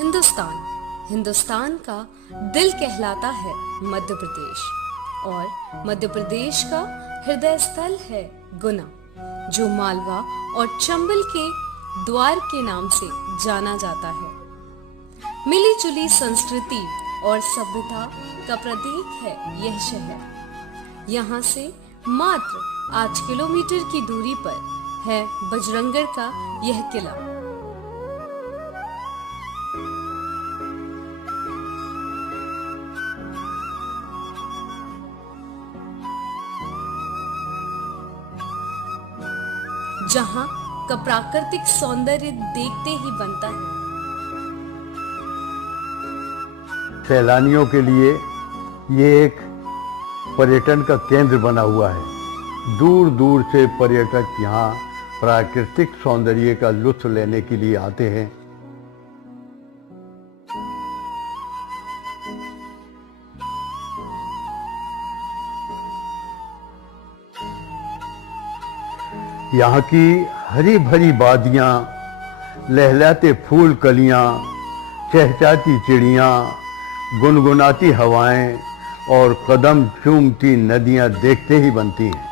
हिंदुस्तान का दिल कहलाता है मध्य प्रदेश, और मध्य प्रदेश का हृदय स्थल है गुना, जो मालवा और चंबल के द्वार के नाम से जाना जाता है। मिली जुली संस्कृति और सभ्यता का प्रतीक है यह शहर। यहाँ से मात्र 8 किलोमीटर की दूरी पर है बजरंगगढ़ का यह किला। जहां का प्राकृतिक सौंदर्य देखते ही बनता है। सैलानियों के लिए ये एक पर्यटन का केंद्र बना हुआ है। दूर दूर से पर्यटक यहाँ प्राकृतिक सौंदर्य का लुत्फ लेने के लिए आते हैं। यहाँ की हरी भरी वादियाँ, लहलहाते फूल कलियाँ, चहचहाती चिड़ियाँ, गुनगुनाती हवाएं और कदम चूमती नदियाँ देखते ही बनती हैं।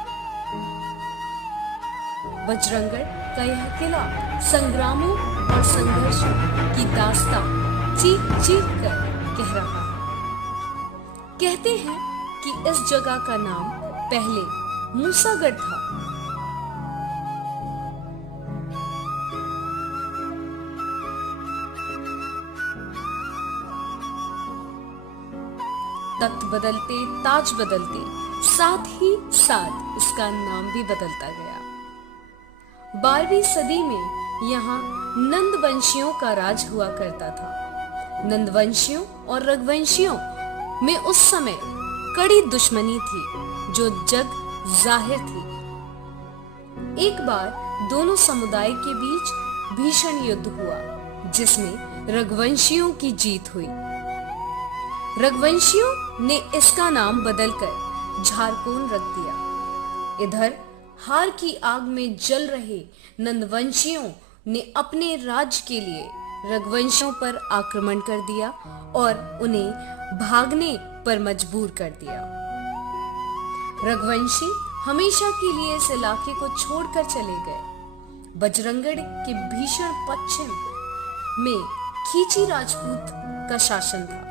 बजरंगगढ़ का यह किला संग्रामों और संघर्षों की दास्तां चीख चीख कर कह रहा है। कहते हैं कि इस जगह का नाम पहले मूसागढ़ था। तख्त बदलते, ताज बदलते, साथ ही साथ इसका नाम भी बदलता गया। 12वीं सदी में यहाँ नंदवंशियों का राज हुआ करता था। नंदवंशियों और रघुवंशियों में उस समय कड़ी दुश्मनी थी, जो जग जाहिर थी। एक बार दोनों समुदाय के बीच भीषण युद्ध हुआ, जिसमें रघुवंशियों की जीत हुई। रघुवंशियों ने इसका नाम बदलकर झारकोन रख दिया। इधर हार की आग में जल रहे नंदवंशियों ने अपने राज्य के लिए रघुवंशियों पर आक्रमण कर दिया और उन्हें भागने पर मजबूर कर दिया। रघुवंशी हमेशा के लिए इस इलाके को छोड़कर चले गए। बजरंगगढ़ के भीषण पश्चिम में खींची राजपूत का शासन था,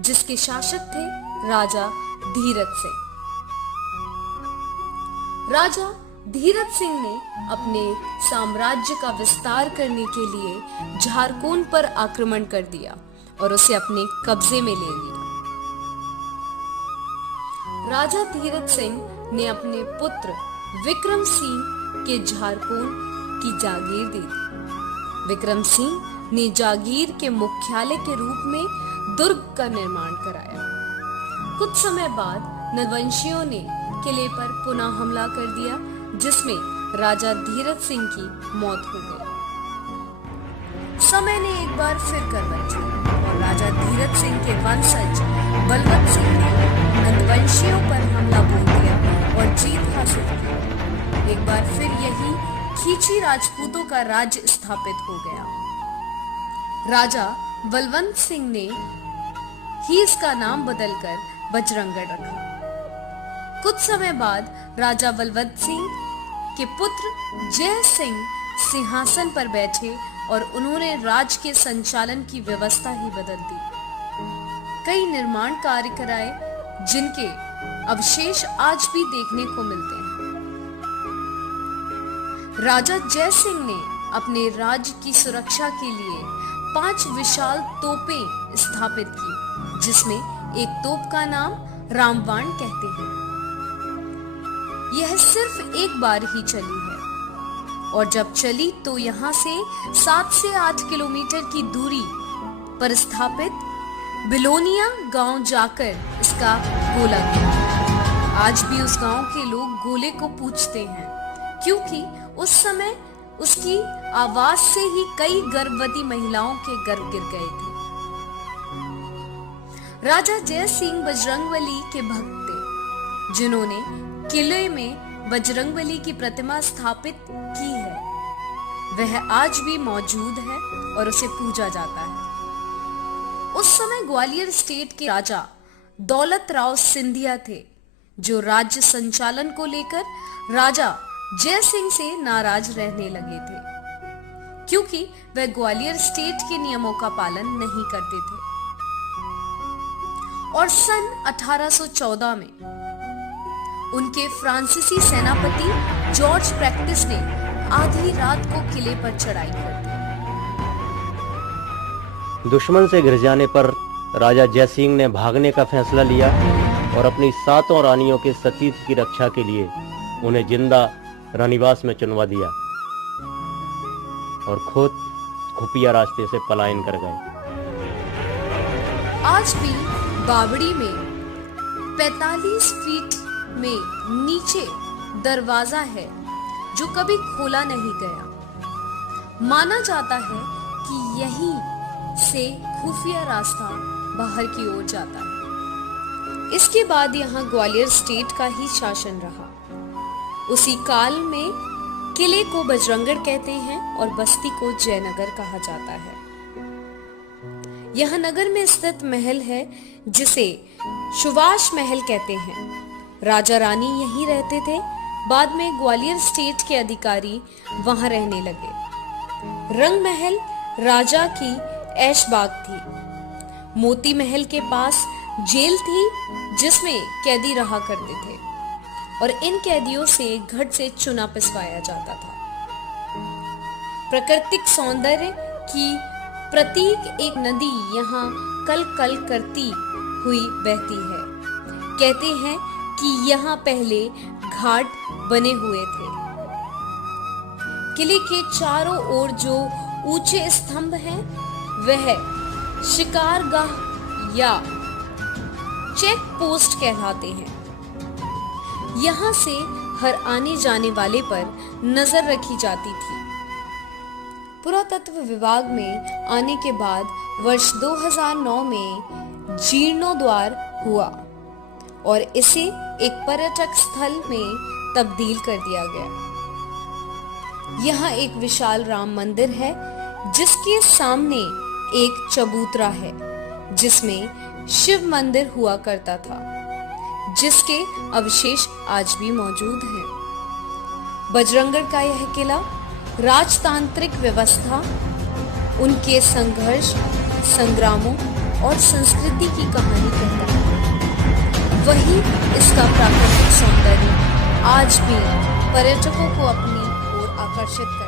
जिसके शासक थे राजा धीरज सिंह। राजा धीरज सिंह ने अपने साम्राज्य का विस्तार करने के लिए झारकोन पर आक्रमण कर दिया और उसे अपने कब्जे में ले लिया। राजा धीरज सिंह ने अपने पुत्र विक्रम सिंह के झारकोन की जागीर दे दी। विक्रम सिंह ने जागीर के मुख्यालय के रूप में दुर्ग का निर्माण कराया। कुछ समय बाद नंदवंशियों ने किले पर पुनः हमला कर दिया, जिसमें राजा धीरज सिंह की मौत हो गई। समय ने एक बार फिर करवट ली और राजा धीरज सिंह के वंशज बलवंत सिंह ने नंदवंशियों पर हमला बोल दिया और जीत हासिल की। एक बार फिर यही खींची राजपूतों का राज्य स्थापित हो गया। राजा बलवंत सिंह ने ही इसका नाम बदलकर बजरंगगढ़ रखा। कुछ समय बाद राजा बलवंत सिंह के पुत्र जय सिंह सिंहासन पर बैठे और उन्होंने राज्य के संचालन की व्यवस्था ही बदल दी। कई निर्माण कार्य कराए, जिनके अवशेष आज भी देखने को मिलते हैं। राजा जय सिंह ने अपने राज्य की सुरक्षा के लिए 5 विशाल तोपें स्थापित की, जिसमें एक तोप का नाम रामबाण कहते हैं। यह सिर्फ एक बार ही चली है, और जब चली तो यहाँ से 7 से 8 किलोमीटर की दूरी पर स्थापित बिलोनिया गांव जाकर इसका गोला गिरा। आज भी उस गांव के लोग गोले को पूजते हैं, क्योंकि उस समय उसकी आवाज से ही कई गर्भवती महिलाओं के गर्भ गिर गए थे। राजा जय सिंह बजरंगबली के भक्त थे, जिन्होंने किले में बजरंगबली की प्रतिमा स्थापित की है। वह आज भी मौजूद है और उसे पूजा जाता है। उस समय ग्वालियर स्टेट के राजा दौलत राव सिंधिया थे, जो राज्य संचालन को लेकर राजा जय सिंह से नाराज रहने लगे थे, क्योंकि वह ग्वालियर स्टेट के नियमों का पालन नहीं करते थे। और सन 1814 में उनके फ्रांसीसी सेनापति जॉर्ज प्रैक्टिस ने आधी रात को किले पर चढ़ाई कर दी। दुश्मन से घिर जाने पर राजा जयसिंह ने भागने का फैसला लिया और अपनी 7 रानियों के सतीर्थ की रक्षा के लिए उन्हें जिंदा रानीवास में चुनवा दिया और खुद खुफिया रास्ते से पलायन कर गए। आज भी बावड़ी में 45 फीट में नीचे दरवाजा है जो कभी खोला नहीं गया। माना जाता है कि यहीं से खुफिया रास्ता बाहर की ओर जाता है। इसके बाद यहाँ ग्वालियर स्टेट का ही शासन रहा। उसी काल में किले को बजरंगगढ़ कहते हैं और बस्ती को जयनगर कहा जाता है। यह नगर में स्थित महल है जिसे सुभाष महल कहते हैं। राजा रानी यहीं रहते थे। बाद में ग्वालियर स्टेट के अधिकारी वहां रहने लगे। रंग महल राजा की ऐशबाग थी। मोती महल के पास जेल थी जिसमें कैदी रहा करते थे और इन कैदियों से घट से चूना पिसवाया जाता था। प्राकृतिक सौंदर्य की प्रतीक एक नदी यहाँ कल कल करती हुई बहती है। कहते हैं कि यहाँ पहले घाट बने हुए थे। किले के चारों ओर जो ऊंचे स्तंभ हैं, वह शिकारगाह या चेक पोस्ट कहलाते हैं। यहाँ से हर आने जाने वाले पर नजर रखी जाती थी। पुरातत्व विभाग में आने के बाद वर्ष 2009 में जीर्णोद्धार हुआ और इसे एक पर्यटक स्थल में तब्दील कर दिया गया। यहाँ एक विशाल राम मंदिर है जिसके सामने एक चबूतरा है जिसमें शिव मंदिर हुआ करता था, जिसके अवशेष आज भी मौजूद हैं। बजरंगगढ़ का यह किला राजतांत्रिक व्यवस्था, उनके संघर्ष, संग्रामों और संस्कृति की कहानी कहता है। वहीं इसका प्राकृतिक सौंदर्य आज भी पर्यटकों को अपनी ओर आकर्षित करता है।